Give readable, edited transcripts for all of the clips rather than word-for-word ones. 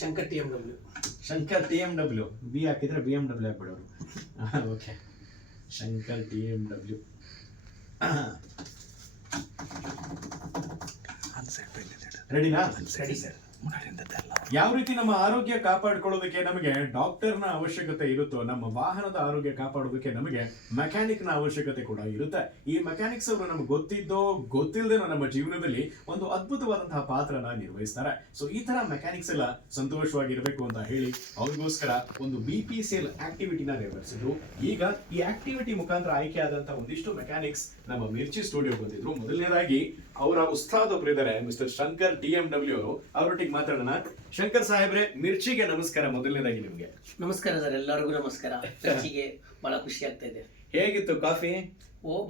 Shankar TMW. Shankar TMW B ಹಾಕಿದ್ರೆ BMW ಹಾಕ್ಬಿಡೋರು. Okay, Shankar TMW. ರೆಡಿನಾ? Ready sir. ಯಾವ ರೀತಿ ನಮ್ಮ ಆರೋಗ್ಯ ಕಾಪಾಡ್ಕೊಳ್ಳೋದಕ್ಕೆ ನಮಗೆ ಡಾಕ್ಟರ್ನ ಅವಶ್ಯಕತೆ ಇರುತ್ತೋ, ನಮ್ಮ ವಾಹನದ ಆರೋಗ್ಯ ಕಾಪಾಡೋದಕ್ಕೆ ನಮಗೆ ಮೆಕ್ಯಾನಿಕ್ ನ ಅವಶ್ಯಕತೆ ಕೂಡ ಇರುತ್ತೆ. ಈ ಮೆಕ್ಯಾನಿಕ್ಸ್ ಅವರು ನಮ್ಗೆ ಗೊತ್ತಿದ್ದೋ ಗೊತ್ತಿಲ್ಲದೆ ನಮ್ಮ ಜೀವನದಲ್ಲಿ ಒಂದು ಅದ್ಭುತವಾದಂತಹ ಪಾತ್ರನ ನಿರ್ವಹಿಸ್ತಾರೆ. ಸೊ ಈ ತರ ಮೆಕ್ಯಾನಿಕ್ಸ್ ಎಲ್ಲ ಸಂತೋಷವಾಗಿರ್ಬೇಕು ಅಂತ ಹೇಳಿ ಅವ್ರಿಗೋಸ್ಕರ ಒಂದು BPCL ಆಕ್ಟಿವಿಟಿನ ನಿರ್ವಹಿಸಿದ್ರು. ಈಗ ಈ ಆಕ್ಟಿವಿಟಿ ಮುಖಾಂತರ ಆಯ್ಕೆ ಆದಂತಹ ಒಂದಿಷ್ಟು ಮೆಕ್ಯಾನಿಕ್ಸ್ ನಮ್ಮ ಮಿರ್ಚಿ ಸ್ಟುಡಿಯೋ ಬಂದಿದ್ರು. ಮೊದಲನೇದಾಗಿ ಅವರ ಉಸ್ತಾದ್ ಒಬ್ರು ಇದ್ದಾರೆ, ಮಿಸ್ಟರ್ ಶಂಕರ್ TMW ಅವರು. ಅವರೊಟ್ಟಿಗೆ ಮಾತಾಡೋಣ. ಶಂಕರ್ ಸಾಹೇಬ್ರೆ, ಮಿರ್ಚಿಗೆ ನಮಸ್ಕಾರ. ಮೊದಲನೇದಾಗಿ ನಿಮ್ಗೆ ನಮಸ್ಕಾರ ಸರ್, ಎಲ್ಲರಿಗೂ ನಮಸ್ಕಾರ. ಮಿರ್ಚಿಗೆ ಬಹಳ ಖುಷಿ ಆಗ್ತಾ ಇದೆ. ಹೇಗಿತ್ತು ಕಾಫಿ?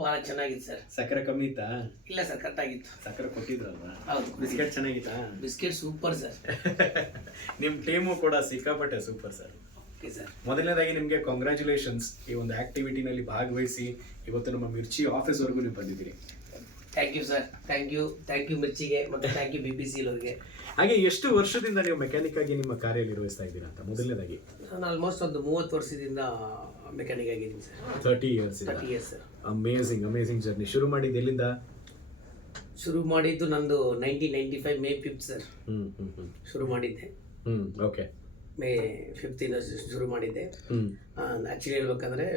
ಬಹಳ ಚೆನ್ನಾಗಿತ್ತು ಸರ್. ಸಕ್ಕರೆ ಕಮ್ಮಿ ಇತ್ತಾ? ಇಲ್ಲ ಸರ್, ಕರೆಕ್ಟ್ ಆಗಿತ್ತು. ಸಕ್ಕರೆ ಕೊಟ್ಟಿದ್ರಲ್ವಾ? ಹೌದು. ಬಿಸ್ಕೆಟ್ ಚೆನ್ನಾಗಿತ್ತಾ? Biscuit super sir. ನಿಮ್ ಟೀಮು ಕೂಡ ಸಿಕ್ಕಾಪಟ್ಟೆ ಸೂಪರ್ ಸರ್. Okay sir. ಮೊದಲನೇದಾಗಿ ನಿಮ್ಗೆ ಕಾಂಗ್ರ್ಯಾಚುಲೇಷನ್ಸ್. ಈ ಒಂದು ಆಕ್ಟಿವಿಟಿನಲ್ಲಿ ಭಾಗವಹಿಸಿ ಇವತ್ತು ನಮ್ಮ ಮಿರ್ಚಿ ಆಫೀಸ್ ವರೆಗೂ ನೀವು ಬಂದಿದ್ದೀರಿ. Thank you sir. Thank you ಮಿರ್ಚಿಗೆ, ಮತ್ತೆ ಥ್ಯಾಂಕ್ ಯು BPCL ಅವ್ರಿಗೆ. ಹಾಗೆ ಎಷ್ಟು ವರ್ಷದಿಂದ ನೀವು ಮೆಕ್ಯಾನಿಕ್ ಆಗಿ ನಿಮ್ಮ ಕಾರ್ಯ ನಿರ್ವಹಿಸ್ತಾ ಇದ್ದೀರಾ ಅಂತ ಮೊದಲನೇದಾಗಿ? ನಾನು ಆಲ್ಮೋಸ್ಟ್ ಒಂದು 30 ವರ್ಷದಿಂದ ಮೆಕ್ಯಾನಿಕ್ ಆಗಿದ್ದೀನಿ sir. 30 years. 30 years sir. Amazing journey. ಶುರು ಮಾಡಿದ್ದು ಎಲ್ಲಿಂದ? ಶುರು ಮಾಡಿದ್ದು ನಂದು 1995 May 5th ಸರ್. ಶುರು ಮಾಡಿದ್ದೆ. ಓಕೆ. May 5th ಇಂದ ಶುರು ಮಾಡಿದ್ದೆ. ಆ್ಯಕ್ಚುಲಿ ಹೇಳ್ಬೇಕಂದ್ರೆ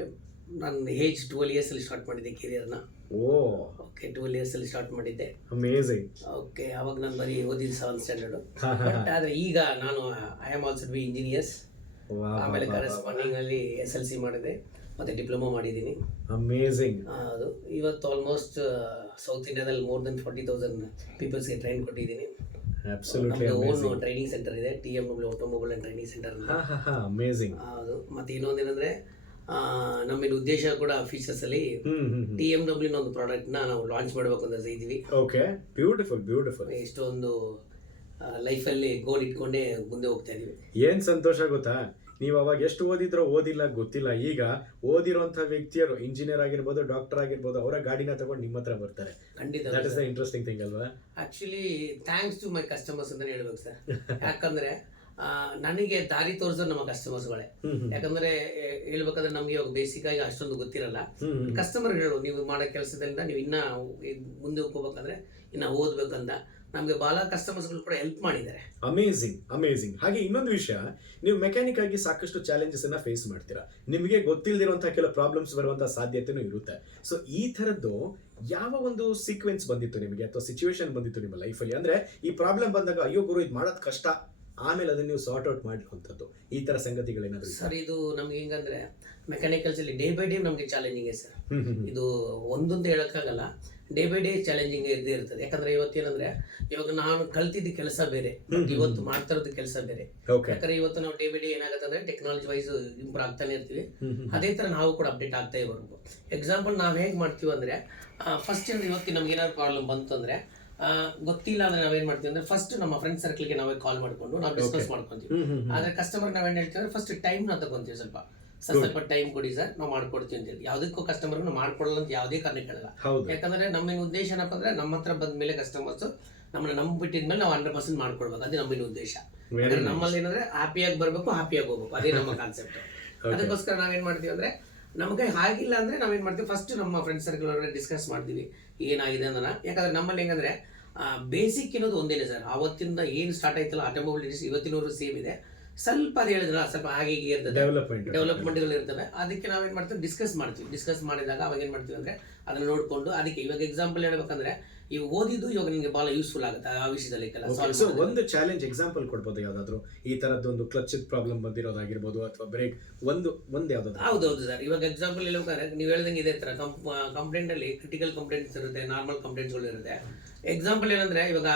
ನಾನು ಏಜ್ 12 years ಅಲ್ಲಿ ಸ್ಟಾರ್ಟ್ ಮಾಡಿದ್ದೆ ಕೆರಿಯರ್ನ. ಓಕೆ, 12 years ಅಲ್ಲಿ ಸ್ಟಾರ್ಟ್ ಮಾಡಿದ್ದೆ. ಅಮೇಸಿಂಗ್. ಓಕೆ, ಅವಾಗ ನಾನು ಬರೀ ಓದಿದ್ದು 7th ಸ್ಟ್ಯಾಂಡರ್ಡ್. ಬಟ್ ಆದರೆ ಈಗ ನಾನು I am also be engineers. ಆಮೇಲೆ ಕರೆಸ್ಪಾಂಡಿಂಗ್ ಅಲ್ಲಿ SLC ಮಾಡಿದೆ, ಮತ್ತೆ ಡಿಪ್ಲೊಮಾ ಮಾಡಿದ್ದೀನಿ. ಅಮೇಸಿಂಗ್. ಅದು ಇವತ್ತು ಆಲ್ಮೋಸ್ಟ್ ಸೌತ್ ಇಂಡಿಯಾದಲ್ಲಿ more than 40,000 ಪೀಪಲ್ಸ್ಗೆ ಟ್ರೈನ್ ಕೊಟ್ಟಿದ್ದೀನಿ. ಓನ್ ಟ್ರೈನಿಂಗ್ ಸೆಂಟರ್ ಇದೆ, TMW automobile and training centre. Amazing. ಅದು ಮತ್ತೆ ಇನ್ನೊಂದೇನಂದ್ರೆ ನಮ್ಮಿನ ಉದ್ದೇಶ ಕೂಡ ಫೀಚರ್ಸ್ ಅಲ್ಲಿ TMW ಒಂದು ಪ್ರಾಡಕ್ಟ್ ನಾವು ಲಾಂಚ್ ಮಾಡಬೇಕು ಅಂತ ಇದ್ದೀವಿ. Okay, beautiful. ಎಷ್ಟೊಂದು ಲೈಫಲ್ಲಿ ಗೋಲ್ ಇಟ್ಕೊಂಡೇ ಮುಂದೆ ಹೋಗ್ತಾ ಇದೀವಿ. ಏನ್ ಸಂತೋಷ ಗೊತ್ತಾ, ನೀವು ಅವಾಗ ಎಷ್ಟು ಓದಿದ್ರೋ ಓದಿಲ್ಲ ಗೊತ್ತಿಲ್ಲ, ಈಗ ಓದಿರೋಂಥ ವ್ಯಕ್ತಿಯರು ಇಂಜಿನಿಯರ್ ಆಗಿರ್ಬೋದು, ಡಾಕ್ಟರ್ ಆಗಿರ್ಬೋದು, ಅವರ ಗಾಡಿನ ತಗೊಂಡು ನಿಮ್ಮ ಹತ್ರ ಬರ್ತಾರೆ. ಖಂಡಿತ. That is the interesting thing ಅಲ್ವಾ? Actually thanks to my customers ಅಂತಾನೆ ಹೇಳ್ಬೇಕು ಸರ್. ಯಾಕಂದ್ರೆ ನನಗೆ ದಾರಿ ತೋರಿಸೋದು ನಮ್ಮ ಕಸ್ಟಮರ್ಸ್ಗಳೇ. ಯಾಕಂದ್ರೆ ಹೇಳ್ಬೇಕಂದ್ರೆ ನಮ್ಗೆ ಇವಾಗ ಬೇಸಿಕ್ ಆಗಿ ಅಷ್ಟೊಂದು ಗೊತ್ತಿರಲ್ಲ. ಕಸ್ಟಮರ್ ಹೇಳು, ನೀವು ಮಾಡೋ ಕೆಲಸದಿಂದ ನೀವು ಇನ್ನ ಮುಂದೆ ಹೋಗ್ಬೇಕಂದ್ರೆ ಇನ್ನ ಓದ್ಬೇಕಂತ ನಮ್ಗೆ ಬಹಳ ಕಸ್ಟಮರ್ಸ್ಗಳು ಕೂಡ ಹೆಲ್ಪ್ ಮಾಡಿದ್ದಾರೆ. ಅಮೇಸಿಂಗ್. ಹಾಗೆ ಇನ್ನೊಂದು ವಿಷಯ, ನೀವು ಮೆಕ್ಯಾನಿಕ್ ಆಗಿ ಸಾಕಷ್ಟು ಚಾಲೆಂಜಸ್ ಅನ್ನ ಫೇಸ್ ಮಾಡ್ತೀರಾ. ನಿಮಗೆ ಗೊತ್ತಿಲ್ಲದಿರುವಂತಹ ಕೆಲವು ಪ್ರಾಬ್ಲಮ್ಸ್ ಬರುವಂತಹ ಸಾಧ್ಯತೆನೂ ಇರುತ್ತೆ. ಸೊ ಈ ತರದ್ದು ಯಾವ ಒಂದು ಸೀಕ್ವೆನ್ಸ್ ಬಂದಿತ್ತು ನಿಮಗೆ, ಅಥವಾ ಸಿಚುವೇಶನ್ ಬಂದಿತ್ತು ನಿಮ್ಮ ಲೈಫಲ್ಲಿ? ಅಂದ್ರೆ ಈ ಪ್ರಾಬ್ಲಮ್ ಬಂದಾಗ ಅಯ್ಯೋ ಗುರು ಇದು ಮಾಡೋದು ಕಷ್ಟ, ಆಮೇಲೆ ಅದನ್ನ ನೀವು ಸಾರ್ಟ್ ಔಟ್ ಮಾಡುವಂಥದ್ದು, ಈ ತರ ಸಂಗತಿಗಳೇನಾದ್ರು? ಸರ್, ಇದು ನಮ್ಗೆ ಹೆಂಗಂದ್ರೆ ಮೆಕ್ಯಾನಿಕಲ್ಸ್ ಅಲ್ಲಿ ಡೇ ಬೈ ಡೇ ನಮ್ಗೆ ಚಾಲೆಂಜಿಂಗ್ ಸರ್. ಇದು ಒಂದೊಂದು ಹೇಳಕ್ಕಾಗಲ್ಲ, ಡೇ ಬೈ ಡೇ ಚಾಲೆಂಜಿಂಗ್ ಇದ್ದೇ ಇರ್ತದೆ. ಯಾಕಂದ್ರೆ ಇವತ್ತೇನಂದ್ರೆ ಇವಾಗ ನಾನು ಕಲ್ತಿದ್ದ ಕೆಲಸ ಬೇರೆ, ಇವತ್ತು ಮಾಡ್ತಾ ಇರೋದು ಕೆಲಸ ಬೇರೆ. ಯಾಕಂದ್ರೆ ಇವತ್ತು ನಾವು ಡೇ ಬೈ ಡೇ ಏನಾಗುತ್ತೆ ಅಂದ್ರೆ ಟೆಕ್ನಾಲಜಿ ವೈಸ್ ಇಂಪ್ರೂವ್ ಆಗ್ತಾನೆ ಇರ್ತೀವಿ. ಅದೇ ತರ ನಾವು ಕೂಡ ಅಪ್ಡೇಟ್ ಆಗ್ತಾ ಇರಬೇಕು. ಎಕ್ಸಾಂಪಲ್ ನಾವ್ ಹೇಗ್ ಮಾಡ್ತೀವಿ ಅಂದ್ರೆ, ಫಸ್ಟ್ ಇವತ್ತು ನಮ್ಗೆ ಏನಾದ್ರು ಪ್ರಾಬ್ಲಮ್ ಬಂತು ಅಂದ್ರೆ ಗೊತ್ತಿಲ್ಲ ಅಂದ್ರೆ ನಾವೇನ್ ಮಾಡ್ತೀವಿ ಅಂದ್ರೆ ಫಸ್ಟ್ ನಮ್ಮ ಫ್ರೆಂಡ್ ಸರ್ಕಲ್ಗೆ ನಾವೇ ಕಾಲ್ ಮಾಡ್ಕೊಂಡು ನಾವು ಡಿಸ್ಕಸ್ ಮಾಡ್ಕೊಂತೀವಿ. ಆದ್ರೆ ಕಸ್ಟಮರ್ ನಾವೇನ್ ಹೇಳ್ತೀವಿ ಅಂದ್ರೆ ಫಸ್ಟ್ ಟೈಮ್ ನ ತಗೊಂತೀವಿ. ಸ್ವಲ್ಪ ಟೈಮ್ ಕೊಡಿ ಸರ್, ನಾವು ಮಾಡ್ಕೊಡ್ತೀವಿ ಅಂತ ಹೇಳಿ. ಯಾವುದಕ್ಕೂ ಕಸ್ಟಮರ್ ನಾವು ಮಾಡ್ಕೊಡಲ್ಲ ಅಂತ ಯಾವುದೇ ಕಾರಣ ಕೇಳಲ್ಲ. ಯಾಕಂದ್ರೆ ನಮ್ಮ ಉದ್ದೇಶ ಏನಪ್ಪ ಅಂದ್ರೆ ನಮ್ಮ ಹತ್ರ ಬಂದ ಮೇಲೆ ಕಸ್ಟಮರ್ಸ್ ನಮ್ಮನ್ನ ನಂಬಿಟ್ಟಿದ್ಮೇಲೆ ನಾವು 100% ಮಾಡ್ಕೊಡ್ಬೇಕು. ಅದೇ ನಮ್ಮಿನ ಉದ್ದೇಶ. ನಮ್ಮಲ್ಲಿ ಏನಂದ್ರೆ ಹ್ಯಾಪಿಯಾಗಿ ಬರ್ಬೇಕು, ಹ್ಯಾಪಿಯಾಗಿ ಹೋಗ್ಬೇಕು, ಅದೇ ನಮ್ಮ ಕಾನ್ಸೆಪ್ಟ್. ಅದಕ್ಕೋಸ್ಕರ ನಾವೇನ್ ಮಾಡ್ತೀವಿ ಅಂದ್ರೆ ನಮಗೆ ಆಗಿಲ್ಲ ಅಂದ್ರೆ ನಾವೇನ್ ಮಾಡ್ತೀವಿ, ಫಸ್ಟ್ ನಮ್ಮ ಫ್ರೆಂಡ್ ಸರ್ಕಲ್ ಒಳಗಡೆ ಡಿಸ್ಕಸ್ ಮಾಡ್ತೀವಿ ಏನಾಗಿದೆ ಅನ್ನೋಣ. ಯಾಕಂದ್ರೆ ನಮ್ಮಲ್ಲಿ ಹೆಂಗಂದ್ರೆ ಬೇಸಿಕ್ ಅನ್ನೋದು ಒಂದೇನೆ ಸರ್. ಅವತ್ತಿಂದ ಏನು ಸ್ಟಾರ್ಟ್ ಆಯ್ತಲ್ಲ ಆಟೋಮೊಬೈಲ್ ಇಂಡಸ್ಟ್ರಿ ಇವತ್ತಿನವರು ಸೇಮ್ ಇದೆ. ಸ್ವಲ್ಪ ಅದು ಹೇಳಿದ್ರ ಸ್ವಲ್ಪ ಹಾಗೆ ಇರ್ತದೆ, ಡೆವಲಪ್ಮೆಂಟ್ಗಳು ಇರ್ತವೆ. ಅದಕ್ಕೆ ನಾವೇನ್ ಮಾಡ್ತೀವಿ, ಡಿಸ್ಕಸ್ ಮಾಡಿದಾಗ ಅವಾಗ ಏನ್ ಮಾಡ್ತೀವಿ ಅಂದ್ರೆ ಅದನ್ನ ನೋಡ್ಕೊಂಡು ಅದಕ್ಕೆ ಇವಾಗ ಎಕ್ಸಾಂಪಲ್ ಹೇಳ್ಬೇಕಂದ್ರೆ ಈಗ ಓದಿದ್ದು ಇವಾಗ ನಿಮಗೆ ಬಹಳ ಯೂಸ್ಫುಲ್ ಆಗುತ್ತೆ ಆ ವಿಷಯದಲ್ಲಿ. ಒಂದು ಚಾಲೆಂಜ್ ಎಕ್ಸಾಂಪಲ್ ಕೊಡ್ಬೋದು ಯಾವ್ದಾದ್ರು? ಈ ತರದ್ದು ಒಂದು ಕ್ಲಚ್ ಪ್ರಾಬ್ಲಮ್ ಬಂದಿರೋದಾಗಿರ್ಬೋದು, ಅಥವಾ ಬ್ರೇಕ್ ಒಂದು ಯಾವ್ದಾದ್ರು? ಹೌದೌದು ಸರ್. ಇವಾಗ ಎಕ್ಸಾಂಪಲ್ ಹೇಳ್ಬೇಕಾದ್ರೆ ನೀವು ಹೇಳ್ದಂಗೆ ಇದೇ ತರ ಕಂಪ್ಲೇಂಟ್ ಅಲ್ಲಿ ಕ್ರಿಟಿಕಲ್ ಕಂಪ್ಲೇಂಟ್ಸ್ ಇರುತ್ತೆ, ನಾರ್ಮಲ್ ಕಂಪ್ಲೇಂಟ್ಸ್ಗಳು ಇರುತ್ತೆ. ಎಕ್ಸಾಂಪಲ್ ಏನಂದ್ರೆ ಇವಾಗ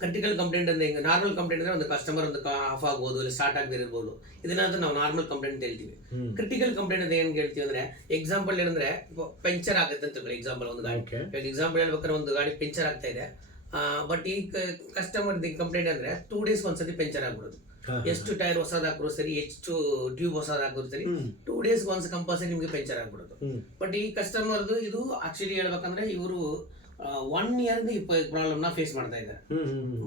ಕ್ರಿಟಿಕಲ್ ಕಂಪ್ಲೇಂಟ್ ಅಂದ್ರೆ ಹಿಂಗೆ ನಾರ್ಮಲ್ ಕಂಪ್ಲೇಂಟ್ ಅಂದ್ರೆ ಒಂದು ಕಸ್ಟಮರ್ ಒಂದು ಆಫ್ ಆಗ್ಬೋದು, ಇಲ್ಲ ಸ್ಟಾರ್ಟ್ ಆಗದೆ ಇರ್ಬೋದು. ಇದನ್ನಾದ್ರೂ ನಾವು ನಾರ್ಮಲ್ ಕಂಪ್ಲೇಂಟ್ ಹೇಳ್ತೀವಿ. ಕ್ರಿಟಿಕಲ್ ಕಂಪ್ಲೇಂಟ್ ಅಂತ ಏನ್ ಹೇಳ್ತೀವಿ ಅಂದ್ರೆ ಎಕ್ಸಾಂಪಲ್ ಏನಂದ್ರೆ ಪಂಚರ್ ಆಗುತ್ತೆ ಅಂತ ಎಕ್ಸಾಂಪಲ್ ಒಂದು ಗಾಡಿ. ಎಕ್ಸಾಂಪಲ್ ಹೇಳ್ಬೇಕಾದ್ರೆ ಒಂದು ಗಾಡಿ ಪಂಚರ್ ಆಗ್ತಾ ಇದೆ, ಬಟ್ ಈ ಕಸ್ಟಮರ್ ಕಂಪ್ಲೇಂಟ್ ಅಂದ್ರೆ 2 days ಒಂದ್ಸತಿ ಪಂಚರ್ ಆಗ್ಬಿಡೋದು. ಎಷ್ಟು ಟೈರ್ ಹೊಸದ್ ಹಾಕಿದ್ರು ಸರಿ, ಎಷ್ಟು ಟ್ಯೂಬ್ ಹೊಸದ್ ಹಾಕಿದ್ರು ಸರಿ, 2 days ಒಂದ್ಸ ಕಂಪಲ್ಸರಿ ನಿಮ್ಗೆ ಪಂಚರ್ ಆಗ್ಬಿಡೋದು. ಬಟ್ ಈ ಕಸ್ಟಮರ್ದು ಇದು ಆಕ್ಚುಲಿ ಹೇಳ್ಬೇಕಂದ್ರೆ ಇವರು 1 ಇಯರ್ಗೆ ಈ ಪ್ರಾಬ್ಲಮ್ನ ಫೇಸ್ ಮಾಡ್ತಾ ಇದ್ದಾರೆ.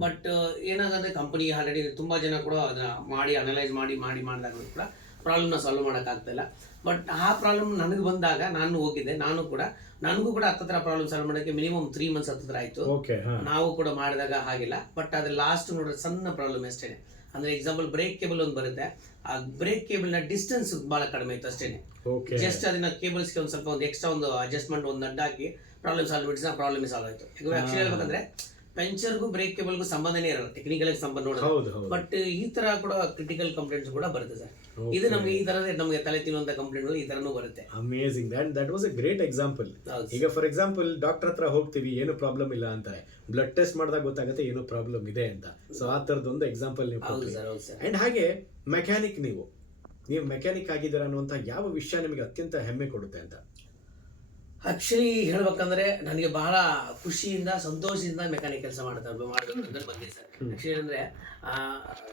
ಬಟ್ ಏನಾಗುತ್ತೆ, ಕಂಪನಿ ಆಲ್ರೆಡಿ ತುಂಬ ಜನ ಕೂಡ ಅದನ್ನ ಮಾಡಿ ಅನಲೈಸ್ ಮಾಡಿದಾಗ ಕೂಡ ಪ್ರಾಬ್ಲಮ್ನ ಸಾಲ್ವ್ ಮಾಡೋಕ್ಕಾಗ್ತಾ ಇಲ್ಲ. ಬಟ್ ಆ ಪ್ರಾಬ್ಲಮ್ ನನಗೆ ಬಂದಾಗ ನಾನು ಹೋಗಿದ್ದೆ, ನನಗೂ ಕೂಡ ಹತ್ತತ್ರ ಪ್ರಾಬ್ಲಮ್ ಸಾಲ್ವ್ ಮಾಡೋಕ್ಕೆ ಮಿನಿಮಮ್ 3 months ಹತ್ತಿರ ಆಯಿತು. ನಾವು ಕೂಡ ಮಾಡಿದಾಗ ಹಾಗಿಲ್ಲ. ಬಟ್ ಅದ್ರ ಲಾಸ್ಟ್ ನೋಡಿದ್ರೆ ಸಣ್ಣ ಪ್ರಾಬ್ಲಮ್ ಅಷ್ಟೇ. ಅಂದರೆ ಎಕ್ಸಾಂಪಲ್ ಬ್ರೇಕ್ ಕೇಬಲ್ ಒಂದು ಬರುತ್ತೆ, ಆ ಬ್ರೇಕ್ ಕೇಬಲ್ನ ಡಿಸ್ಟೆನ್ಸ್ ಭಾಳ ಕಡಿಮೆ ಇತ್ತು ಅಷ್ಟೇ. ಜಸ್ಟ್ ಅದನ್ನ ಕೇಬಲ್ಸ್ಗೆ ಒಂದು ಸ್ವಲ್ಪ ಒಂದು ಎಕ್ಸ್ಟ್ರಾ ಒಂದು ಅಡ್ಜಸ್ಟ್ಮೆಂಟ್ ಒಂದು ಅಡ್ಡ ಹಾಕಿ ಪ್ರಾಬ್ಲಮ್ ಸಾಲ್ವ್ ಮಾಡಿಸಿ ಪ್ರಾಬ್ಲಮ್ ಸಾಲ್ವ್ ಆಯಿತು. ಈಗ ಆಕ್ಚುಲಿ ಹೇಳ್ಬೇಕಂದ್ರೆ ಪಂಚರ್ಗೂ ಬ್ರೇಕ್ ಕೇಬಲ್ಗೂ ಸಂಬಂಧನೇ ಇರಲ್ಲ, ಟೆಕ್ನಿಕಲ್ ಸಂಬಂಧ ನೋಡೋದು. ಬಟ್ ಈ ತರ ಕೂಡ ಕ್ರಿಟಿಕಲ್ ಕಂಪ್ಲೇಂಟ್ಸ್ ಕೂಡ ಬರುತ್ತೆ ಸರ್. ಇದು ನಮಗೆ ಈ ತರದ ನಮಗೆ ತಲೆ ತಿನ್ನುವಂತ ಕಂಪ್ಲೇಂಟ್ಗಳು ಈ ತರನೂ ಬರುತ್ತೆ. Amazing, that was A great example. ಈಗ ಫಾರ್ ಎಕ್ಸಾಂಪಲ್ ಡಾಕ್ಟರ್ ಹತ್ರ ಹೋಗ್ತೀವಿ, ಏನು ಪ್ರಾಬ್ಲಮ್ ಇಲ್ಲ ಅಂತಾರೆ, ಬ್ಲಡ್ ಟೆಸ್ಟ್ ಮಾಡಿದಾಗ ಗೊತ್ತಾಗುತ್ತೆ ಏನು ಪ್ರಾಬ್ಲಮ್ ಇದೆ ಅಂತ. ಸೊ ಆ ತರದೊಂದು ಎಕ್ಸಾಂಪಲ್ ನೀವು ಕೊಟ್ರಿ. ಅಂಡ್ ಹಾಗೆ ಮೆಕ್ಯಾನಿಕ್, ನೀವು ಮೆಕ್ಯಾನಿಕ್ ಆಗಿದ್ದೀರಾ ಅನ್ನುವಂತ ಯಾವ ವಿಷಯ ನಿಮಗೆ ಅತ್ಯಂತ ಹೆಮ್ಮೆ ಕೊಡುತ್ತೆ ಅಂತ? ಆಕ್ಚುಲಿ ಹೇಳ್ಬೇಕಂದ್ರೆ ನನಗೆ ಬಹಳ ಖುಷಿಯಿಂದ ಸಂತೋಷದಿಂದ ಮೆಕ್ಯಾನಿಕ್ ಕೆಲಸ ಮಾಡಬೇಕು ಅಂತ ಬಂದಿದೆ ಸರ್. ಆಕ್ಚುಲಿ ಅಂದ್ರೆ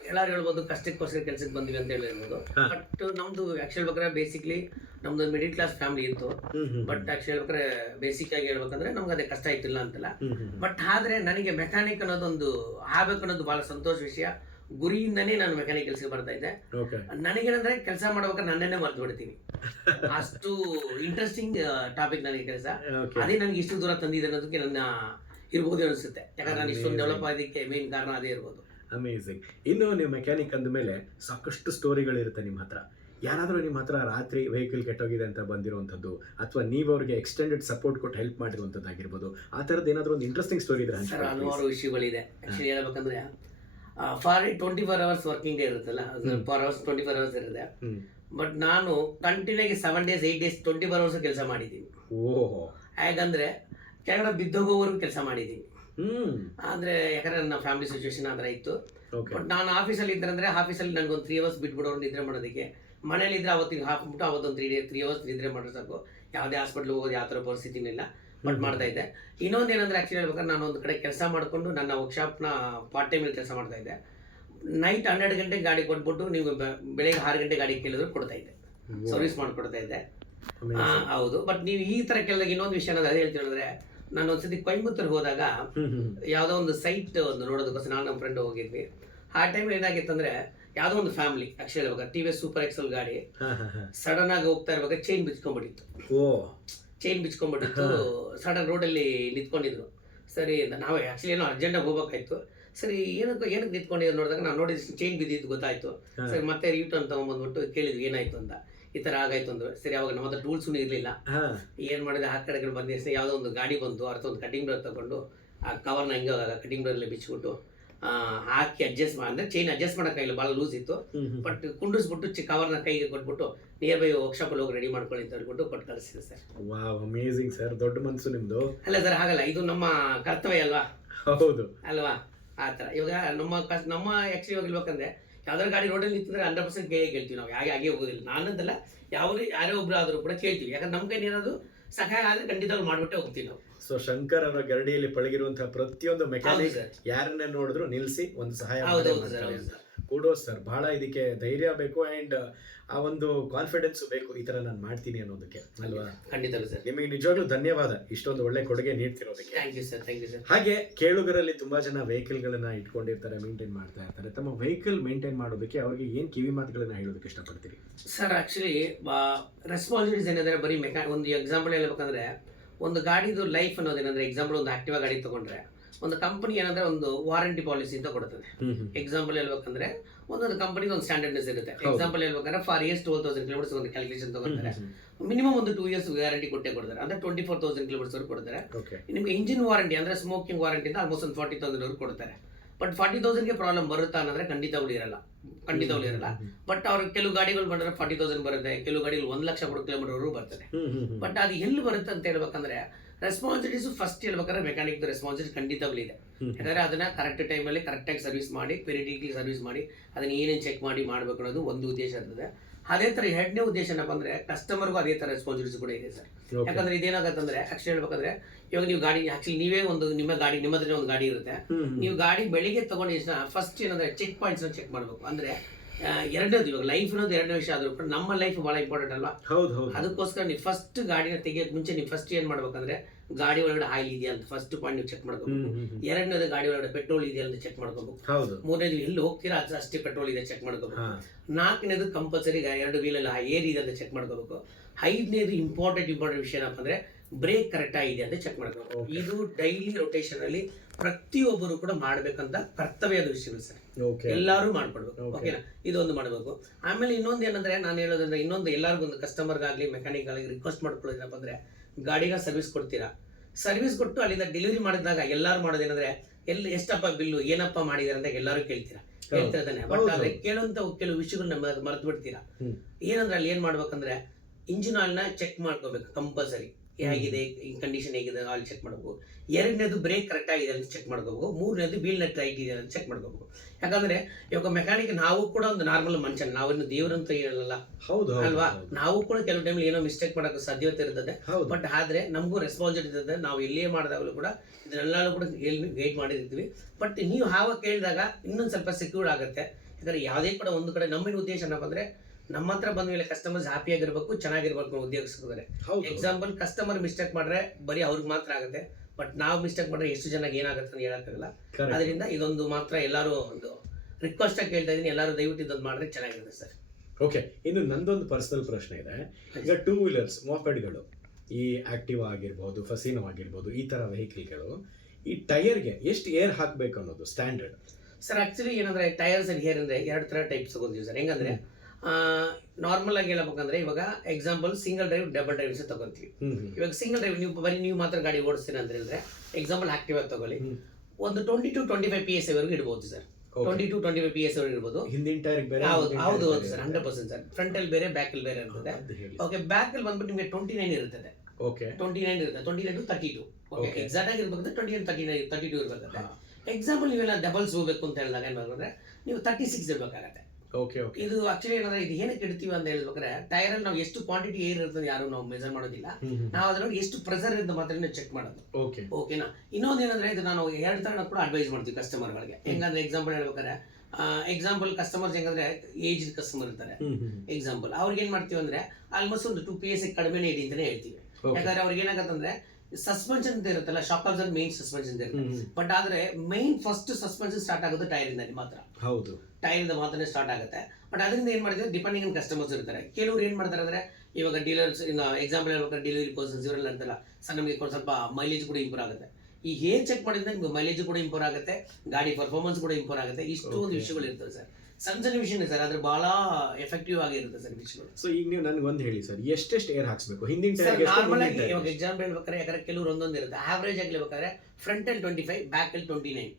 ಎಲ್ಲರೂ ಹೇಳ್ಬೋದು ಕಷ್ಟಕ್ಕೋಸ್ಕರ ಕೆಲಸಕ್ಕೆ ಬಂದಿವಿ ಅಂತ ಹೇಳಿರ್ಬೋದು. ಬಟ್ ನಮ್ದು ಆಕ್ಚುಲಿ ಹೇಳ್ಬೇಕಾದ್ರೆ ಬೇಸಿಕ್ಲಿ ನಮ್ದು ಮಿಡಿಲ್ ಕ್ಲಾಸ್ ಫ್ಯಾಮಿಲಿ ಇತ್ತು. ಬಟ್ ಆಕ್ಚುಲಿ ಹೇಳ್ಬೇಕಾದ್ರೆ ಬೇಸಿಕ್ ಆಗಿ ಹೇಳ್ಬೇಕಂದ್ರೆ ನಮ್ಗೆ ಅದೇ ಕಷ್ಟ ಆಯ್ತಿಲ್ಲ ಅಂತಲ್ಲ. ಬಟ್ ಆದ್ರೆ ನನಗೆ ಮೆಕ್ಯಾನಿಕ್ ಅನ್ನೋದೊಂದು ಆಗ್ಬೇಕು ಅನ್ನೋದು ಬಹಳ ಸಂತೋಷ ವಿಷಯ. ಗುರಿಯಿಂದನೇ ನಾನು ಮೆಕ್ಯಾನಿಕ್ ಕೆಲಸಕ್ಕೆ ಬರ್ತಾ ಇದ್ದೆ. ನನಗೇನಂದ್ರೆ ಕೆಲಸ ಮಾಡ್ಬೇಕಾದ್ರೆ ನನ್ನೇ ಮರ್ತು ಬಿಡ್ತೀನಿ, ಅಷ್ಟು ಇಂಟ್ರೆಸ್ಟಿಂಗ್ ಟಾಪಿಕ್ ನನಗೆ ಕೆಲಸ. ಅದೇ ನನಗೆ ಇಷ್ಟು ದೂರ ತಂದಿದೆ ಅನ್ನೋದಕ್ಕೆ ನನ್ನ ಇರ್ಬೋದು ಅನಿಸುತ್ತೆ. ಯಾಕಂದ್ರೆ ನಾನು ಇಷ್ಟೊಂದು ಡೆವಲಪ್ ಆಗೋದಕ್ಕೆ ಮೇನ್ ಕಾರಣ ಅದೇ ಇರ್ಬೋದು. ಅಮೇಜಿಂಗ್. ಇನ್ನು ನೀವು ಮೆಕ್ಯಾನಿಕ್ ಅಂದ ಮೇಲೆ ಸಾಕಷ್ಟು ಸ್ಟೋರಿಗಳಿರುತ್ತೆ ನಿಮ್ಮ ಹತ್ರ. ಯಾರಾದರೂ ನಿಮ್ಮ ಹತ್ರ ರಾತ್ರಿ ವೆಹಿಕಲ್ ಕೆಟ್ಟೋಗಿದೆ ಅಂತ ಬಂದಿರುವಂಥದ್ದು, ಅಥವಾ ನೀವು ಅವ್ರಿಗೆ ಎಕ್ಸ್ಟೆಂಡೆಡ್ ಸಪೋರ್ಟ್ ಕೊಟ್ಟು ಹೆಲ್ಪ್ ಮಾಡಿರುವಂಥದ್ದಾಗಿರ್ಬೋದು, ಆ ಥರದ್ದು ಏನಾದರೂ ಒಂದು ಇಂಟ್ರೆಸ್ಟಿಂಗ್ ಸ್ಟೋರಿ ಇದ್ರೆ? ಹಲವಾರು ವಿಷಯಗಳಿದೆ. ಆಕ್ಚುಲಿ ಹೇಳ್ಬೇಕಂದ್ರೆ ಫಾರ್ 24 hours ವರ್ಕಿಂಗ್ ಡೇ ಇರುತ್ತಲ್ಲ, 24 hours ಇರುತ್ತೆ. ಬಟ್ ನಾನು ಕಂಟಿನ್ಯೂ ಆಗಿ 7 days 8 days 24 hours ಕೆಲಸ ಮಾಡಿದ್ದೀನಿ. ಯಾಕಂದ್ರೆ ಕೆಳಗಡೆ ಬಿದ್ದೋಗೋವರೆಗೂ ಕೆಲಸ ಮಾಡಿದ್ದೀನಿ. ಅಂದ್ರೆ ಯಾಕಂದ್ರೆ ನನ್ನ ಫ್ಯಾಮಿಲಿ ಸಿಚುವೇಶನ್ ಆ ಥರ ಇತ್ತು. ಬಟ್ ನಾನು ಆಫೀಸಲ್ಲಿ ಇದ್ರಂದ್ರೆ ಆಫೀಸಲ್ಲಿ ನನಗೊಂದು 3 hours ಬಿಟ್ಬಿಡೋರು ನಿದ್ರೆ ಮಾಡೋದಕ್ಕೆ. ಮನೇಲಿ ಇದ್ರೆ ಅವತ್ತಿಗೆ ಹಾಕ್ಬಿಟ್ಟು ಅವತ್ತೊಂದು 3 hours ನಿದ್ರೆ ಮಾಡೋದು ಸಾಕು. ಯಾವುದೇ ಹಾಸ್ಪಿಟ್ಲ್ ಹೋಗೋದು ಯಾವ ಥರ ಪರಿಸ್ಥಿತಿನೂ ಇಲ್ಲ. ಬಟ್ ಮಾಡ್ತಾ ಇದ್ದೆ. ಇನ್ನೊಂದು ಏನಂದ್ರೆ ಆಕ್ಚುಲಿ ಹೇಳ್ಬೇಕಾದ್ರೆ ನಾನು ಒಂದು ಕಡೆ ಕೆಲಸ ಮಾಡಿಕೊಂಡು ನನ್ನ ವರ್ಕ್ಶಾಪ್ನ ಪಾರ್ಟ್ ಟೈಮಲ್ಲಿ ಕೆಲಸ ಮಾಡ್ತಾ ಇದ್ದೆ. ನೈಟ್ 12 ಗಂಟೆಗೆ ಗಾಡಿ ಕೊಟ್ಬಿಟ್ಟು ನೀವು ಬೆಳಗ್ಗೆ 6 ಗಂಟೆ ಗಾಡಿ ಕೇಳಿದ್ರು ಕೊಡ್ತಾ ಇದ್ದೆ, ಸರ್ವಿಸ್ ಮಾಡಿಕೊಡ್ತಾ ಇದ್ದೆ. ಹೌದು. ಬಟ್ ನೀವು ಈ ಥರ ಕೇಳಿದಾಗ ಇನ್ನೊಂದು ವಿಷಯ ಅದೇ ಹೇಳ್ತೀನಿ ಅಂದ್ರೆ, ನಾನು ಒಂದ್ಸತಿ ಕೊಯಂಬತ್ತೂರ್ಗೆ ಹೋದಾಗ ಯಾವುದೋ ಒಂದು ಸೈಟ್ ಒಂದು ನೋಡೋದಕ್ಕೋಸ್ಕರ ನಾನು ನಮ್ಮ ಫ್ರೆಂಡ್ ಹೋಗಿದ್ವಿ. ಆ ಟೈಮ್ ಏನಾಗಿತ್ತಂದ್ರೆ ಯಾವುದೋ ಒಂದು ಫ್ಯಾಮಿಲಿ ಆಕ್ಚುಲಿ ಹೇಳ್ಬೇಕಾದ್ರೆ TVS ಸೂಪರ್ ಎಕ್ಸೆಲ್ ಗಾಡಿ ಸಡನ್ ಆಗಿ ಹೋಗ್ತಾ ಇರುವಾಗ ಚೈನ್ ಬಿಚ್ಕೊಂಡ್ಬಿಟ್ಟಿತ್ತು. ಸಡನ್ ರೋಡಲ್ಲಿ ನಿಂತ್ಕೊಂಡಿದ್ರು. ಸರಿ ನಾವು ಆ್ಯಕ್ಚುಲಿ ಏನೋ ಅರ್ಜೆಂಟಾಗಿ ಹೋಗ್ಬೇಕಾಯ್ತು. ಸರಿ ಏನಕ್ಕೆ ನಿಂತ್ಕೊಂಡಿದ್ದು ನೋಡಿದಾಗ ನಾವು ನೋಡಿ ಚೈನ್ ಬಿದ್ದಿದ್ದು ಗೊತ್ತಾಯ್ತು. ಸರಿ ಮತ್ತೆ ರಿಟರ್ನ್ ತೊಗೊಂಡ್ಬಂದ್ಬಿಟ್ಟು ಕೇಳಿದ್ವಿ ಏನಾಯ್ತು ಅಂತ. ಈ ಥರ ಆಗಾಯ್ತು ಅಂದ್ರೆ ಸರಿ. ಅವಾಗ ನಮ್ಮ ಹತ್ರ ಟೂಲ್ಸೂ ಇರಲಿಲ್ಲ. ಏನು ಮಾಡಿದೆ, ಆ ಕಡೆಗಳು ಬಂದಿದ್ದ ಯಾವುದೋ ಒಂದು ಗಾಡಿ ಬಂತು. ಅರ್ಥ ಒಂದು ಕಟಿಂಗ್ ಬ್ರರ್ ತಗೊಂಡು ಆ ಕವರ್ನ ಹಿಂಗೆ ಕಟಿಂಗ್ ಬ್ರರ್ಲೆ ಬಿಚ್ಚಿಬಿಟ್ಟು ಹಾಕಿ ಅಡ್ಜಸ್ಟ್ ಅಂದರೆ ಚೈನ್ ಅಡ್ಜಸ್ಟ್ ಮಾಡೋಕ್ಕಾಗಿಲ್ಲ, ಭಾಳ ಲೂಸ್ ಇತ್ತು. ಬಟ್ ಕುಂಡಿಸ್ಬಿಟ್ಟು ಕವರ್ನ ಕೈಗೆ ಕೊಟ್ಬಿಟ್ಟು ನಿಯರ್ ಬೈ ವರ್ಕ್ಶಾಪಲ್ಲಿ ಹೋಗಿ ರೆಡಿ ಮಾಡ್ಕೊಳ್ಳಿ ಅಂತ ಹೇಳ್ಬಿಟ್ಟು ಕೊಟ್ಟು ಕಳಿಸಿದೆ ಸರ್. ವಾವ್, ಅಮೇಜಿಂಗ್ ಸರ್, ದೊಡ್ಡ ಮನಸ್ಸು ನಿಮ್ಮದು. ಅಲ್ಲ ಸರ್, ಹಾಗಲ್ಲ, ಇದು ನಮ್ಮ ಕರ್ತವ್ಯ ಅಲ್ವಾ? ಹೌದು ಅಲ್ವಾ? ಆ ಥರ ಇವಾಗ ನಮ್ಮ ಆ್ಯಕ್ಚುಲಿ ಹೋಗಿಲ್ಬೇಕಂದ್ರೆ ಯಾವ್ದಾರು ಗಾಡಿ ರೋಡಲ್ಲಿ ನಿಂತಿದ್ರೆ 100% ಕೇಳ್ತೀವಿ ನಾವು. ಹಾಗೆ ಹೋಗೋದಿಲ್ಲ, ನಾನಂತಲ್ಲ, ಯಾರೇ ಒಬ್ರು ಆದರೂ ಕೂಡ ಕೇಳ್ತೀವಿ. ಯಾಕಂದ್ರೆ ನಮ್ಮ ಕೈ ಏನಾದ್ರು ಸಹಾಯ ಆದರೆ ಖಂಡಿತವಾಗಿ ಮಾಡ್ಬಿಟ್ಟೆ ಹೋಗ್ತೀವಿ ನಾವು. ಸೊ ಶಂಕರ್ ಅವರ ಗರಡಿಯಲ್ಲಿ ಪಳಗಿರುವಂತಹ ಪ್ರತಿಯೊಂದು ಮೆಕ್ಯಾನಿಕ್ ಯಾರನ್ನೇ ನೋಡಿದ್ರು ನಿಲ್ಲಿಸಿ ಒಂದು ಸಹಾಯ ಕೂಡೋಸ್ ಸರ್. ಬಹಳ ಇದಕ್ಕೆ ಧೈರ್ಯ ಬೇಕು ಅಂಡ್ ಆ ಒಂದು ಕಾನ್ಫಿಡೆನ್ಸ್ ಬೇಕು, ಈ ತರ ನಾನು ಮಾಡ್ತೀನಿ ಅನ್ನೋದಕ್ಕೆ ಅಲ್ವಾ? ಖಂಡಿತ ಸರ್. ನಿಮಗೆ ನಿಜವಾಗ್ಲೂ ಧನ್ಯವಾದ ಇಷ್ಟೊಂದು ಒಳ್ಳೆ ಕೊಡುಗೆ ನೀಡ್ತಿರೋದಕ್ಕೆ. Thank you sir. ಹಾಗೆ ಕೇಳುಗರಲ್ಲಿ ತುಂಬಾ ಜನ ವೆಹಿಕಲ್ ಗಳನ್ನ ಇಟ್ಕೊಂಡಿರ್ತಾರೆ, ಮೇಂಟೈನ್ ಮಾಡ್ತಾ ಇರ್ತಾರೆ. ತಮ್ಮ ವೆಹಿಕಲ್ ಮೇಂಟೈನ್ ಮಾಡೋದಕ್ಕೆ ಅವ್ರಿಗೆ ಏನ್ ಕಿವಿ ಮಾತುಗಳನ್ನ ಹೇಳೋದಕ್ಕೆ ಇಷ್ಟಪಡ್ತೀರಿ ಸರ್? ಆಕ್ಚುಲಿ ರೆಸ್ಪಾನ್ಸಿಬಿಲಿಟೀಸ್ ಏನಂದ್ರೆ ಬರೀ ಒಂದು ಎಕ್ಸಾಂಪಲ್ ಹೇಳ್ಬೇಕಂದ್ರೆ, ಒಂದು ಗಾಡಿದು ಲೈಫ್ ಅನ್ನೋದೇನಂದ್ರೆ, ಎಕ್ಸಾಂಪಲ್ ಒಂದು ಆಕ್ಟಿವಾ ಗಾಡಿ ತಗೊಂಡ್ರೆ ಒಂದು ಕಂಪನಿ ಏನಂದ್ರೆ ಒಂದು ವಾರಂಟಿ ಪಾಲಿಸಿ ಅಂತ ಕೊಡ್ತದೆ. ಎಕ್ಸಾಂಪಲ್ ಹೇಳ್ಬೇಕಂದ್ರೆ ಒಂದೊಂದು ಕಂಪನಿಗೆ ಒಂದು ಸ್ಟ್ಯಾಂಡರ್ಡ್ನೆಸ್ ಇರುತ್ತೆ. ಎಕ್ಸಾಂಪಲ್ ಹೇಳ್ಬೇಕಂದ್ರೆ ಫಾರ್ ಇಯರ್ಸ್ 12,000 kilometers ಒಂದು ಕ್ಯಾಲ್ಕುಲೇಷನ್ ತಗೊಂತಾರೆ. ಮಿನಿಮಮ್ ಒಂದು 2 years ಗ್ಯಾರಂಟಿ ಕೊಟ್ಟೆ ಕೊಡ್ತಾರೆ. ಅಂದ್ರೆ 24,000 kilometers ವರೆಗೂ ಕೊಡ್ತಾರೆ. ನಿಮ್ಗೆ ಇಂಜಿನ್ ವಾರಂಟಿ ಅಂದ್ರೆ ಸ್ಮೋಕಿಂಗ್ ವಾರಂಟಿ ಅಂತ ಆಲ್ಮೋಸ್ಟ್ ಒಂದು 40,000 ವರೆಗೂ ಕೊಡ್ತಾರೆ. ಬಟ್ 40,000ಗೆ ಪ್ರಾಬ್ಲಮ್ ಬರುತ್ತಾ ಅನ್ನಂದ್ರೆ ಖಂಡಿತಗಳು ಇರಲ್ಲ. ಬಟ್ ಅವ್ರು ಕೆಲವು ಗಾಡಿಗಳು ಬಂದ್ರೆ 40,000 ಬರುತ್ತೆ, ಕೆಲವು ಗಾಡಿಗಳು 1,00,000 ಕಿಲೋಮೀಟರ್ ಬರ್ತದೆ. ಬಟ್ ಅದು ಎಲ್ಲಿ ಬರುತ್ತೆ ಅಂತ ಹೇಳ್ಬೇಕಂದ್ರೆ, ರೆಸ್ಪಾನ್ಸಿಬಿಲಿಟೀಸ್ ಫಸ್ಟ್ ಹೇಳ್ಬೇಕಾದ್ರೆ ಮೆಕ್ಯಾನಿಕ್ ರೆಸ್ಪಾನ್ಸಿಬಿಲಿಟಿ ಖಂಡಿತವಾಗ್ಲಿ ಇದೆ. ಯಾಕಂದ್ರೆ ಅದನ್ನ ಕರೆಕ್ಟ್ ಟೈಮಲ್ಲಿ ಕರೆಕ್ಟಾಗಿ ಸರ್ವಿಸ್ ಮಾಡಿ, ಪೀರಿಯಡಿಕಲಿ ಸರ್ವಿಸ್ ಮಾಡಿ, ಅದನ್ನ ಏನೇನು ಚೆಕ್ ಮಾಡಿ ಮಾಡಬೇಕು ಅನ್ನೋದು ಒಂದು ಉದ್ದೇಶ ಇರ್ತದೆ. ಅದೇ ಥರ ಎರಡನೇ ಉದ್ದೇಶ ಏನಪ್ಪ ಅಂದ್ರೆ, ಕಸ್ಟಮರ್ಗೂ ಅದೇ ಥರ ರೆಸ್ಪಾನ್ಸಿಬಿಲಿಟೀಸ್ ಕೂಡ ಇದೆ ಸರ್. ಯಾಕಂದ್ರೆ ಇದೇನಾಗತ್ತಂದ್ರೆ ಆಕ್ಚುಲಿ ಹೇಳ್ಬೇಕಂದ್ರೆ, ಇವಾಗ ನೀವು ಗಾಡಿ ಆಕ್ಚುಲಿ ನೀವೇ ಒಂದು ನಿಮ್ಮ ಹತ್ರ ಒಂದು ಗಾಡಿ ಇರುತ್ತೆ. ನೀವು ಗಾಡಿ ಬೆಳಿಗ್ಗೆ ತಗೊಂಡು ಫಸ್ಟ್ ಏನಂದ್ರೆ ಚೆಕ್ ಪಾಯಿಂಟ್ಸ್ ಚೆಕ್ ಮಾಡಬೇಕು. ಅಂದ್ರೆ ಎರಡನೇದು, ಇವಾಗ ಲೈಫ್ ಅನ್ನೋದು ಎರಡನೇ ವಿಷಯ ಆದ್ರೂ ಕೂಡ ನಮ್ಮ ಲೈಫ್ ಬಹಳ ಇಂಪಾರ್ಟೆಂಟ್ ಅಲ್ವಾ? ಅದಕ್ಕೋಸ್ಕರ ನೀವು ಫಸ್ಟ್ ಗಾಡಿನ ತೆಗಿಯೋಕೆ ಮುಂಚೆ ನೀವು ಫಸ್ಟ್ ಏನ್ ಮಾಡ್ಬೇಕಂದ್ರೆ ಗಾಡಿ ಒಳಗಡೆ ಆಯಿಲ್ ಇದೆಯಾ ಅಂತ ಫಸ್ಟ್ ಪಾಯಿಂಟ್ ನೀವು ಚೆಕ್ ಮಾಡ್ಕೋಬೇಕು. ಎರಡನೇದು ಗಾಡಿ ಒಳಗಡೆ ಪೆಟ್ರೋಲ್ ಇದೆಯಾ ಅಂತ ಚೆಕ್ ಮಾಡ್ಕೋಬೇಕು. ಹೌದು. ಮೂರನೇದು ಎಲ್ಲಿ ಹೋಗ್ತೀರಾ ಅದು ಅಷ್ಟೇ ಪೆಟ್ರೋಲ್ ಇದೆ ಚೆಕ್ ಮಾಡ್ಕೋಬೇಕು. ನಾಲ್ಕನೇದು ಕಂಪಲ್ಸರಿ ಎರಡು ವೀಲಲ್ಲಿ ಏರ್ ಇದೆ ಅಂತ ಚೆಕ್ ಮಾಡ್ಕೋಬೇಕು. ಐದನೇದು ಇಂಪಾರ್ಟೆಂಟ್ ವಿಷಯ ಏನಪ್ಪ ಅಂದ್ರೆ ಬ್ರೇಕ್ ಕರೆಕ್ಟ್ ಆಗಿದೆ ಅಂತ ಚೆಕ್ ಮಾಡ್ಕೋಬೇಕು. ಇದು ಡೈಲಿ ರೊಟೇಷನ್ ಅಲ್ಲಿ ಪ್ರತಿಯೊಬ್ಬರು ಕೂಡ ಮಾಡ್ಬೇಕಂತ ಕರ್ತವ್ಯದ ವಿಷಯಗಳು ಸರ್. ಎಲ್ಲರೂ ಮಾಡ್ಕೊಡ್ಬೇಕು. ಓಕೆನಾ, ಇದೊಂದು ಮಾಡಬೇಕು. ಆಮೇಲೆ ಇನ್ನೊಂದು ಏನಂದ್ರೆ ನಾನು ಹೇಳೋದಂದ್ರೆ ಇನ್ನೊಂದು ಎಲ್ಲರಿಗೊಂದು ಕಸ್ಟಮರ್ಗಾಗ್ಲಿ ಮೆಕ್ಯಾನಿಕ್ ಆಗಲಿ ರಿಕ್ವೆಸ್ಟ್ ಮಾಡ್ಕೊಳ್ಳೋದೇನಪ್ಪ ಅಂದ್ರೆ ಗಾಡಿಗೆ ಸರ್ವಿಸ್ ಕೊಡ್ತೀರಾ, ಸರ್ವಿಸ್ ಕೊಟ್ಟು ಅಲ್ಲಿಂದ ಡೆಲಿವರಿ ಮಾಡಿದಾಗ ಎಲ್ಲರೂ ಮಾಡೋದೇನಂದ್ರೆ ಎಲ್ಲಿ ಎಷ್ಟಪ್ಪ ಬಿಲ್ಲು ಏನಪ್ಪ ಮಾಡಿದಾರೆ ಅಂತ ಎಲ್ಲರೂ ಕೇಳ್ತೀರಾ ತಾನೆ. ಬಟ್ ಆದ್ರೆ ಕೇಳುವಂತ ಕೆಲವು ವಿಷಯಗಳು ಮರೆತು ಬಿಡ್ತೀರಾ. ಏನಂದ್ರೆ ಅಲ್ಲಿ ಏನ್ ಮಾಡ್ಬೇಕಂದ್ರೆ ಇಂಜಿನ್ ಆಯಿಲ್ ನ ಚೆಕ್ ಮಾಡ್ಕೋಬೇಕು ಕಂಪಲ್ಸರಿ. ಹೇಗಿದೆ ಕಂಡೀಷನ್ ಹೇಗಿದೆ ಆಯಿಲ್ ಚೆಕ್ ಮಾಡಬೇಕು. ಎರಡನೇದು ಬ್ರೇಕ್ ಕರೆಕ್ಟ್ ಆಗಿದೆ ಅಂತ ಚೆಕ್ ಮಾಡ್ಕೋಬೇಕು. ಮೂರನೇದು ವೀಲ್ ನಟ್ ರೈಟ್ ಇದೆ ಅಂತ ಚೆಕ್ ಮಾಡ್ಕೋಬೇಕು. ಯಾಕಂದ್ರೆ ಇವಾಗ ಮೆಕ್ಯಾನಿಕ್ ನಾವು ಕೂಡ ಒಂದು ನಾರ್ಮಲ್ ಮನುಷ್ಯನ್, ನಾವಿನ್ನು ದೇವ್ರಂತ ಹೇಳಲ್ಲ ಅಲ್ವಾ. ನಾವು ಕೂಡ ಕೆಲವು ಟೈಮ್ ಏನೋ ಮಿಸ್ಟೇಕ್ ಮಾಡಕ್ಕೆ ಸಾಧ್ಯತೆ ಇರ್ತದೆ. ಬಟ್ ಆದ್ರೆ ನಮಗೂ ರೆಸ್ಪಾನ್ಸಿಬಿಲಿಟಿ ಇರ್ತದೆ. ನಾವು ಎಲ್ಲೇ ಮಾಡಿದಾಗಲೂ ಕೂಡ ಇದನ್ನೆಲ್ಲ ಕೂಡ ಗೈಡ್ ಮಾಡಿರ್ತೀವಿ. ಬಟ್ ನೀವು ಆವಾಗ ಕೇಳಿದಾಗ ಇನ್ನೊಂದು ಸ್ವಲ್ಪ ಸೆಕ್ಯೂರ್ ಆಗುತ್ತೆ. ಯಾಕಂದ್ರೆ ಯಾವುದೇ ಕೂಡ ಒಂದು ಕಡೆ ನಮ್ಮಿನ ಉದ್ದೇಶ ಏನಪ್ಪ ಅಂದ್ರೆ ನಮ್ಮ ಹತ್ರ ಬಂದ ಮೇಲೆ ಕಸ್ಟಮರ್ಸ್ ಹ್ಯಾಪಿ ಆಗಿರ್ಬೇಕು, ಚೆನ್ನಾಗಿರ್ಬೇಕು ಉದ್ಯೋಗಿಸಿದ್ರೆ. ಎಕ್ಸಾಂಪಲ್ ಕಸ್ಟಮರ್ ಮಿಸ್ಟೇಕ್ ಮಾಡ್ರೆ ಬರೀ ಅವ್ರಿಗೆ ಮಾತ್ರ ಆಗುತ್ತೆ. ಬಟ್ ನಾವು ಮಿಸ್ಟೇಕ್ ಮಾಡ್ರೆ ಎಷ್ಟು ಜನಕ್ಕೆ ಏನಾಗುತ್ತೆ ಅಂತ ಹೇಳಕ್ಕಾಗಲ್ಲ. ಅದರಿಂದ ಇದೊಂದು ಮಾತ್ರ ಎಲ್ಲರೂ ಒಂದು ರಿಕ್ವೆಸ್ಟ್ ಆಗಿ ಕೇಳ್ತಾ ಇದೀನಿ, ಎಲ್ಲರೂ ದಯವಿಟ್ಟು ಇದೊಂದು ಮಾಡಿದ್ರೆ ಚೆನ್ನಾಗಿರುತ್ತೆ ಸರ್. ಓಕೆ, ಇನ್ನು ನಂದೊಂದು ಪರ್ಸನಲ್ ಪ್ರಶ್ನೆ ಇದೆ. ಈಗ 2 ವೀಲರ್ಸ್ ಮಾಪೆಡ್ಗಳು, ಈ ಆಕ್ಟಿವ್ ಆಗಿರ್ಬೋದು, ಫಸೀನೋ ಆಗಿರ್ಬೋದು, ಈ ತರ ವೆಹಿಕಲ್ಗಳು ಈ ಟೈರ್ಗೆ ಎಷ್ಟು ಏರ್ ಹಾಕಬೇಕು ಅನ್ನೋದು ಸ್ಟ್ಯಾಂಡರ್ಡ್ ಸರ್. ಆಕ್ಚುಲಿ ಏನಂದ್ರೆ ಟೈರ್ಸ್ ಅಲ್ಲಿ ಏರ್ ಅಂದ್ರೆ 2 ತರ ಟೈಪ್ಸ್ ತಗೊಂತೀವಿ ಸರ್. ಹೆಂಗಂದ್ರೆ ನಾರ್ಮಲ್ ಆಗಿ ಹೇಳ್ಬೇಕಂದ್ರೆ ಇವಾಗ example single drive double drives ತಗೊಂತೀವಿ. ಇವಾಗ ಸಿಂಗಲ್ ಡ್ರೈವ್ ನೀವು ಮಾತ್ರ ಗಾಡಿ ಓಡಿಸ್ತೀನಿ ಅಂತ ಹೇಳಿದ್ರೆ ಎಕ್ಸಾಂಪಲ್ ಆಕ್ಟಿವ್ ಆಗಿ ತಗೊಳ್ಳಿ. ಒಂದು 20 to 25 PSI ವರೆಗೂ ಇಡಬಹುದು ಸರ್. 20 to 25 PSI ವರೆಗೂ ಇಡಬಹುದು. ಹಿಂದಿನ ಟೈರ್ ಬೇರೆ, ಹೌದು ಸರ್, 100% ಸರ್. ಫ್ರಂಟ್ ಅಲ್ಲಿ ಬೇರೆ, ಬ್ಯಾಕ್ ಅಲ್ಲಿ ಬೇರೆ ಇರ್ತದೆ. ಓಕೆ, ಬ್ಯಾಕ್ ಅಲ್ಲಿ ಬಂದ್ಬಿಟ್ಟು ನಿಮಗೆ 29 ಇರ್ತದೆ. ಓಕೆ, 29 ಇರುತ್ತೆ. 29 to 32. ಓಕೆ, ಎಕ್ಸಾಕ್ಟ್ ಆಗಿ ಇರ್ಬೇಕಂದ್ರೆ 29 32 ಇರ್ಬೇಕಾಗುತ್ತೆ. ಎಕ್ಸಾಂಪಲ್ ನೀವೆಲ್ಲ ಡಬಲ್ಸ್ ಹೋಗ್ಬೇಕು ಅಂತ ಹೇಳಿದಾಗ ಏನಾಗುತ್ತೆ ನೀವು 36 ಇರ್ಬೇಕಾಗತ್ತೆ. ಓಕೆ ಓಕೆ, ಇದು ಆಕ್ಚುಲಿ ಏನಂದ್ರೆ ಇದು ಏನಕ್ಕೆ ಇಡ್ತೀವಿ ಅಂತ ಹೇಳ್ಬೇಕಾದ್ರೆ ಟೈರ್ ಅಲ್ಲಿ ನಾವು ಎಷ್ಟು ಕ್ವಾಂಟಿಟಿ ಏರ್ ಇರ್ತದೆ ಯಾರು ನಾವು ಮೆಜರ್ ಮಾಡೋದಿಲ್ಲ. ನಾವು ಅದ್ರಲ್ಲಿ ಎಷ್ಟು ಪ್ರೆಸರ್ ಇದ್ದ ಮಾತ್ರ ಚೆಕ್ ಮಾಡೋದು. ಓಕೆನಾ. ಇನ್ನೊಂದು ಏನಂದ್ರೆ ಇದು ನಾವು 2 ತರ ಕೂಡ ಅಡ್ವೈಸ್ ಮಾಡ್ತೀವಿ ಕಸ್ಟಮರ್ಗಳಿಗೆ. ಹೆಂಗಂದ್ರೆ ಎಕ್ಸಾಂಪಲ್ ಹೇಳ್ಬೇಕಾದ್ರೆ ಎಕ್ಸಾಂಪಲ್ ಕಸ್ಟಮರ್ಸ್ ಹೆಂಗಂದ್ರೆ ಏಜ್ ಕಸ್ಟಮರ್ ಇರ್ತಾರೆ. ಎಕ್ಸಾಂಪಲ್ ಅವ್ರಿಗೆ ಏನ್ ಮಾಡ್ತೀವಿ ಅಂದ್ರೆ ಆಲ್ಮೋಸ್ಟ್ ಒಂದು 2 PSI ಕಡಿಮೆನೇ ಇದೆ ಅಂತಾನೆ ಹೇಳ್ತೀವಿ. ಯಾಕಂದ್ರೆ ಅವ್ರಿಗೆ ಏನಾಗತ್ತಂದ್ರೆ ಸಸ್ಪೆನ್ಷನ್ ಅಂತ ಇರುತ್ತಲ್ಲ, ಶಾಕ್ ಅಬ್ಸರ್ವರ್ ಮೇನ್ ಸಸ್ಪೆನ್ಷನ್ ಇರುತ್ತೆ. ಬಟ್ ಆದ್ರೆ ಮೈನ್ ಫಸ್ಟ್ ಸಸ್ಪೆನ್ಷನ್ ಸ್ಟಾರ್ಟ್ ಆಗುತ್ತೆ ಟೈರ್ ಇಂದ ಮಾತ್ರ. ಹೌದು, ಟೈರ್ ಇಂದ ಮಾತ್ರ ಸ್ಟಾರ್ಟ್ ಆಗುತ್ತೆ. ಬಟ್ ಅದರಿಂದ ಏನ್ ಮಾಡಿದ್ರೆ ಡಿಪೆಂಡಿಂಗ್ ಆನ್ ಕಸ್ಟಮರ್ಸ್ ಇರ್ತಾರೆ. ಕೆಲವರು ಏನ್ ಮಾಡ್ತಾರೆ ಅಂದ್ರೆ ಇವಾಗ ಡೀಲರ್ಸ್ ಎಕ್ಸಾಂಪಲ್ ಹೇಳ್ಬೇಕಾದ್ರೆ ಡೆಲಿವರಿ ಪರ್ಸನ್ಸ್ ಇವರೆಲ್ಲ ಅಂತಲ್ಲ ಸರ್, ನಮಗೆ ಸ್ವಲ್ಪ ಮೈಲೇಜ್ ಕೂಡ ಇಂಪ್ರೂವ್ ಆಗುತ್ತೆ. ಈ ಏರ್ ಚೆಕ್ ಮಾಡಿದ್ರೆ ನಿಮ್ಗೆ ಮೈಲೇಜ್ ಕೂಡ ಇಂಪ್ರೂವ್ ಆಗುತ್ತೆ, ಗಾಡಿ ಪರ್ಫಾರ್ಮೆನ್ಸ್ ಕೂಡ ಇಂಪ್ರೂವ್ ಆಗುತ್ತೆ. ಇಷ್ಟೊಂದು ವಿಷಯಗಳು ಇರ್ತವೆ ಸರ್. ಸಣ್ಣ ವಿಷಯನೇ ಸರ್, ಆದ್ರೆ ಬಹಳ ಎಫೆಕ್ಟಿವ್ ಆಗಿರುತ್ತೆ ಸರ್ ವಿಷಯಗಳು. ಸೊ ಈಗ ನೀವು ನನಗೆ ಒಂದು ಹೇಳಿ ಸರ್, ಎಷ್ಟೆಷ್ಟು ಏರ್ ಹಾಕ್ಸ್ಬೇಕು ಹಿಂದಿನ ಟೈರ್? ನಾರ್ಮಲ್ ಆಗಿ ಇವಾಗ ಎಕ್ಸಾಂಪಲ್ ಹೇಳ್ಬೇಕಾದ್ರೆ ಯಾಕಂದ್ರೆ ಕೆಲವರು ಒಂದೊಂದು ಇರುತ್ತೆ. ಆವರೇಜ್ ಆಗಿ ಹೇಳ್ಬೇಕಾದ್ರೆ ಫ್ರಂಟ್ ಅಲ್ಲಿ 25, ಬ್ಯಾಕ್ ಅಲ್ಲಿ 29.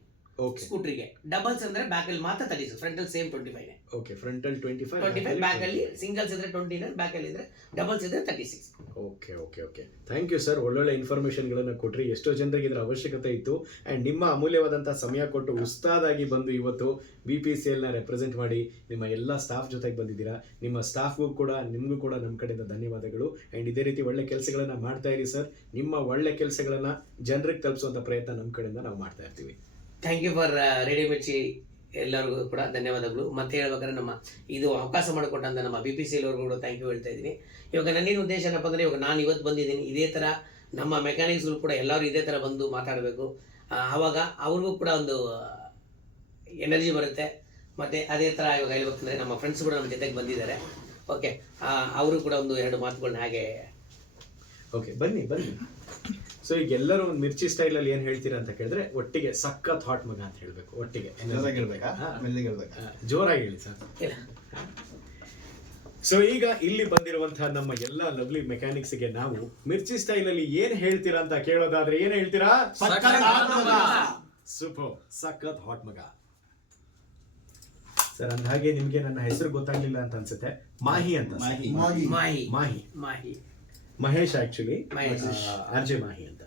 ಸ್ಕೂಟ್ರಿಗೆ ಡಬಲ್ಸ್ ಅಂದ್ರೆ ಬ್ಯಾಕ್ ಅಲ್ಲಿ ಮಾತ್ರ 30, ಫ್ರಂಟ್ ಅಲ್ಲಿ ಸೇಮ್ 25. ಓಕೆ, ಫ್ರಂಟ್ ಅಲ್ಲಿ 25, ಬ್ಯಾಕ್ ಅಲ್ಲಿ ಸಿಂಗಲ್ಸ್ ಇದ್ರೆ 29, ಬ್ಯಾಕ್ ಅಲ್ಲಿ ಇದ್ರೆ ಡಬಲ್ಸ್ ಇದ್ರೆ 36. Okay okay okay, thank you sir. ಒಳ್ಳೊಳ್ಳೆ ಇನ್ಫಾರ್ಮೇಶನ್ಗಳನ್ನು ಕೊಟ್ರಿ. ಎಷ್ಟೋ ಜನರಿಗೆ ಇದರ ಅವಶ್ಯಕತೆ ಇತ್ತು. ಆ್ಯಂಡ್ ನಿಮ್ಮ ಅಮೂಲ್ಯವಾದಂಥ ಸಮಯ ಕೊಟ್ಟು ಉಸ್ತಾದಾಗಿ ಬಂದು ಇವತ್ತು BPCLನ ರೆಪ್ರೆಸೆಂಟ್ ಮಾಡಿ ನಿಮ್ಮ ಎಲ್ಲ ಸ್ಟಾಫ್ ಜೊತೆಗೆ ಬಂದಿದ್ದೀರಾ. ನಿಮ್ಮ ಸ್ಟಾಫ್ಗೂ ಕೂಡ ನಿಮಗೂ ಕೂಡ ನಮ್ಮ ಕಡೆಯಿಂದ ಧನ್ಯವಾದಗಳು. ಆ್ಯಂಡ್ ಇದೇ ರೀತಿ ಒಳ್ಳೆ ಕೆಲಸಗಳನ್ನು ಮಾಡ್ತಾ ಇರಿ ಸರ್. ನಿಮ್ಮ ಒಳ್ಳೆ ಕೆಲಸಗಳನ್ನು ಜನರಿಗೆ ತಲುಪಿಸುವಂಥ ಪ್ರಯತ್ನ ನಮ್ಮ ಕಡೆಯಿಂದ ನಾವು ಮಾಡ್ತಾ ಇರ್ತೀವಿ. ಥ್ಯಾಂಕ್ ಯು ಫಾರ್ ರೇಡಿಯೋ ಮಿರ್ಚಿ. ಎಲ್ಲರಿಗೂ ಕೂಡ ಧನ್ಯವಾದಗಳು. ಮತ್ತೆ ಹೇಳ್ಬೇಕಾದ್ರೆ ನಮ್ಮ ಇದು ಅವಕಾಶ ಮಾಡಿಕೊಟ್ಟಂತ ನಮ್ಮ BPCL ಅವ್ರಿಗೂ ಕೂಡ ಥ್ಯಾಂಕ್ ಯು ಹೇಳ್ತಾ ಇದ್ದೀನಿ. ಇವಾಗ ನನ್ನೇನು ಉದ್ದೇಶ ಏನಪ್ಪ ಅಂದರೆ ಇವಾಗ ನಾನು ಇವತ್ತು ಬಂದಿದ್ದೀನಿ, ಇದೇ ಥರ ನಮ್ಮ ಮೆಕ್ಯಾನಿಕ್ಸ್ಗಳು ಕೂಡ ಎಲ್ಲರೂ ಇದೇ ಥರ ಬಂದು ಮಾತಾಡಬೇಕು. ಆವಾಗ ಅವ್ರಿಗೂ ಕೂಡ ಒಂದು ಎನರ್ಜಿ ಬರುತ್ತೆ. ಮತ್ತು ಅದೇ ಥರ ಇವಾಗ ಹೇಳ್ಬೇಕಂದ್ರೆ ನಮ್ಮ ಫ್ರೆಂಡ್ಸ್ ಕೂಡ ನಮ್ಮ ಜೊತೆಗೆ ಬಂದಿದ್ದಾರೆ. ಓಕೆ, ಅವರು ಕೂಡ ಒಂದು 2 ಮಾತುಗಳನ್ನ ಹಾಗೆ. ಓಕೆ, ಬನ್ನಿ. ಸೊ ಈಗ ಎಲ್ಲರೂ ಒಂದು ಮಿರ್ಚಿ ಸ್ಟೈಲಲ್ಲಿ ಏನು ಹೇಳ್ತೀರಾ ಅಂತ ಕೇಳಿದ್ರೆ ಒಟ್ಟಿಗೆ ಸಖತ್ ಹಾಟ್ ಮಗ ಅಂತ ಹೇಳಬೇಕು. ಒಟ್ಟಿಗೆ ಜೋರಾಗಿ ಹೇಳಿ ಸರ್. ಸೊ ಈಗ ಇಲ್ಲಿ ಬಂದಿರುವಂತಹ ನಮ್ಮ ಎಲ್ಲ ಲವ್ಲಿ ಮೆಕ್ಯಾನಿಕ್ಸ್ಗೆ ನಾವು ಮಿರ್ಚಿ ಸ್ಟೈಲಲ್ಲಿ ಏನು ಹೇಳ್ತೀರಾ ಅಂತ ಕೇಳೋದಾದ್ರೆ ಏನು ಹೇಳ್ತೀರಾ? ಸೂಪರ್, ಸಖತ್ ಹಾಟ್ ಮಗ ಸರ್. ಅಂದ ಹಾಗೆ ನಿಮ್ಗೆ ನನ್ನ ಹೆಸರು ಗೊತ್ತಾಗ್ಲಿಲ್ಲ ಅಂತ ಅನ್ಸುತ್ತೆ. ಮಾಹಿ ಅಂತ. ಮಾಹಿ ಮಹೇಶ್, ಆಕ್ಚುಲಿ RJ ಮಾಹಿ ಅಂತ.